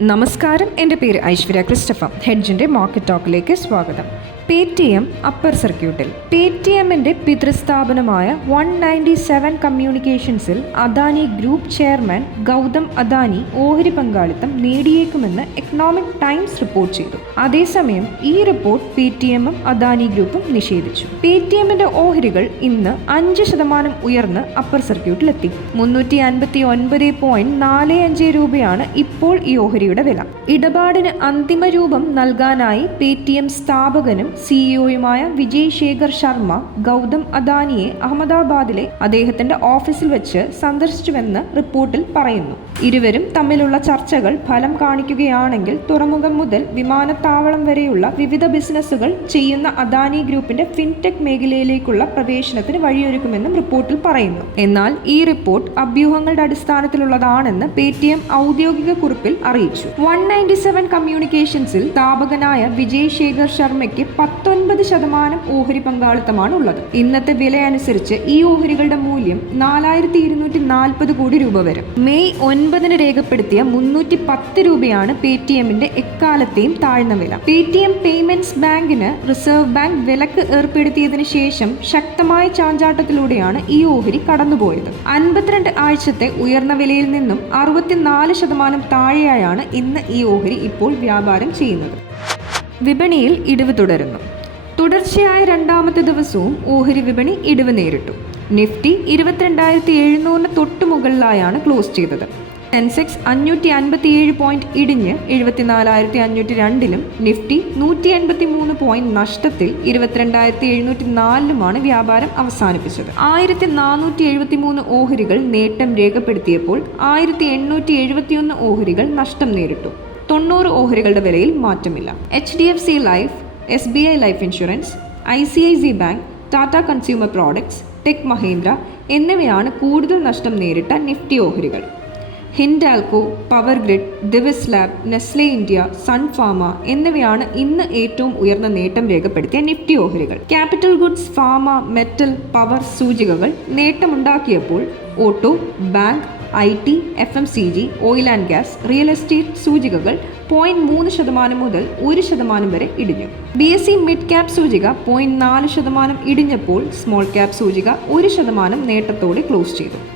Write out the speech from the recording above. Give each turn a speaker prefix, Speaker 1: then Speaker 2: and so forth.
Speaker 1: നമസ്കാരം. എന്റെ പേര് ഐശ്വര്യ ക്രിസ്റ്റഫ ഹെഡ്ജിന്റെ മാർക്കറ്റ് ടോക്കിലേക്ക് സ്വാഗതം. പേ ടി എം അപ്പർ സർക്യൂട്ടിൽ പേ ടി എമ്മിന്റെ പിതൃസ്ഥാപനമായ വൺ നയന്റി സെവൻ കമ്മ്യൂണിക്കേഷൻസിൽ അദാനി ഗ്രൂപ്പ് ചെയർമാൻ ഗൗതം അദാനി ഓഹരി പങ്കാളിത്തം നേടിയേക്കുമെന്ന് എക്കണോമിക് ടൈംസ് റിപ്പോർട്ട് ചെയ്തു. അതേസമയം ഈ റിപ്പോർട്ട് പേ ടി എമ്മും അദാനി ഗ്രൂപ്പും നിഷേധിച്ചു. പേ ടി എമ്മിന്റെ ഓഹരികൾ ഇന്ന് അഞ്ച് ശതമാനം ഉയർന്ന് അപ്പർ സർക്യൂട്ടിലെത്തി മുന്നൂറ്റി അൻപത്തി ഒൻപത് പോയിന്റ് നാല് അഞ്ച് രൂപയാണ് ഇപ്പോൾ ഈ ഓഹരിയുടെ വില. ഇടപാടിന് അന്തിമ രൂപം നൽകാനായി പേ ടി എം സ്ഥാപകനും സിഇഒയുമായ വിജയ് ശേഖർ ശർമ്മ ഗൗതം അദാനിയെ അഹമ്മദാബാദിലെ അദ്ദേഹത്തിന്റെ ഓഫീസിൽ വെച്ച് സന്ദർശിച്ചുവെന്ന് റിപ്പോർട്ടിൽ പറയുന്നു. ഇരുവരും തമ്മിലുള്ള ചർച്ചകൾ ഫലം കാണിക്കുകയാണെങ്കിൽ തുറമുഖം മുതൽ വിമാനത്താവളം വരെയുള്ള വിവിധ ബിസിനസ്സുകൾ ചെയ്യുന്ന അദാനി ഗ്രൂപ്പിന്റെ ഫിൻടെക് മേഖലയിലേക്കുള്ള പ്രവേശനത്തിന് വഴിയൊരുക്കുമെന്നും റിപ്പോർട്ടിൽ പറയുന്നു. എന്നാൽ ഈ റിപ്പോർട്ട് അഭ്യൂഹങ്ങളുടെ അടിസ്ഥാനത്തിലുള്ളതാണെന്ന് പേ ടി എം ഔദ്യോഗിക കുറിപ്പിൽ അറിയിച്ചു. വൺ നയന്റി സെവൻ കമ്മ്യൂണിക്കേഷൻസിൽ സ്ഥാപകനായ വിജയ് ശേഖർ ശർമ്മയ്ക്ക് പത്തൊൻപത് ശതമാനം ഓഹരി പങ്കാളിത്തമാണ് ഉള്ളത്. ഇന്നത്തെ വില അനുസരിച്ച് ഈ ഓഹരികളുടെ മൂല്യം നാലായിരത്തി ഇരുന്നൂറ്റി നാൽപ്പത് കോടി രൂപ വരും. മെയ് ഒൻപതിന് രേഖപ്പെടുത്തിയ മുന്നൂറ്റി പത്ത് രൂപയാണ് പേ ടി എമ്മിന്റെ എക്കാലത്തെയും താഴ്ന്ന വില. പേ ടി എം പേയ്മെന്റ്സ് ബാങ്കിന് റിസർവ് ബാങ്ക് വിലക്ക് ഏർപ്പെടുത്തിയതിനു ശേഷം ശക്തമായ ചാഞ്ചാട്ടത്തിലൂടെയാണ് ഈ ഓഹരി കടന്നുപോയത്. അൻപത്തിരണ്ട് ആഴ്ചത്തെ ഉയർന്ന വിലയിൽ നിന്നും അറുപത്തിനാല് ശതമാനം താഴെയായാണ് ഇന്ന് ഈ ഓഹരി ഇപ്പോൾ വ്യാപാരം ചെയ്യുന്നത്. വിപണിയിൽ ഇടിവ് തുടരുന്നു. തുടർച്ചയായ രണ്ടാമത്തെ ദിവസവും ഓഹരി വിപണി ഇടിവ് നേരിട്ടു. നിഫ്റ്റി ഇരുപത്തിരണ്ടായിരത്തി എഴുന്നൂറിന് തൊട്ടു മുകളിലായാണ് ക്ലോസ് ചെയ്തത്. സെൻസെക്സ് അഞ്ഞൂറ്റി അൻപത്തിയേഴ് പോയിന്റ് ഇടിഞ്ഞ് എഴുപത്തിനാലായിരത്തി അഞ്ഞൂറ്റി രണ്ടിലും നിഫ്റ്റി നൂറ്റി എൺപത്തി മൂന്ന് പോയിന്റ് നഷ്ടത്തിൽ ഇരുപത്തിരണ്ടായിരത്തി എഴുന്നൂറ്റി നാലിലുമാണ് വ്യാപാരം അവസാനിപ്പിച്ചത്. ആയിരത്തി നാനൂറ്റി എഴുപത്തി മൂന്ന് ഓഹരികൾ നേട്ടം രേഖപ്പെടുത്തിയപ്പോൾ ആയിരത്തി എണ്ണൂറ്റി എഴുപത്തിയൊന്ന് ഓഹരികൾ നഷ്ടം നേരിട്ടു. തൊണ്ണൂറ് ഓഹരികളുടെ വിലയിൽ മാറ്റമില്ല. H D F C life S B I life insurance I C I C bank Tata consumer products tech Mahindra എന്നിവയാണ് കൂടുതൽ നഷ്ടം നേരിട്ട നിഫ്റ്റി ഓഹരികൾ. Hindalco power grid Divi's lab Nestle India Sun Pharma എന്നിവയാണ് ഇന്ന് ഏറ്റവും ഉയർന്ന നേട്ടം രേഖപ്പെടുത്തിയ നിഫ്റ്റി ഓഹരികൾ. Capital goods pharma metal power സൂചികകൾ നേട്ടമുണ്ടാക്കിയപ്പോൾ auto bank I T F M C G oil and gas real estate സൂചികകൾ പോയിന്റ് മൂന്ന് ശതമാനം മുതൽ ഒരു ശതമാനം വരെ ഇടിഞ്ഞു. B S C mid cap സൂചിക പോയിന്റ് നാല് ശതമാനം ഇടിഞ്ഞപ്പോൾ സ്മോൾ ക്യാപ് സൂചിക ഒരു ശതമാനം നേട്ടത്തോടെ ക്ലോസ് ചെയ്തു.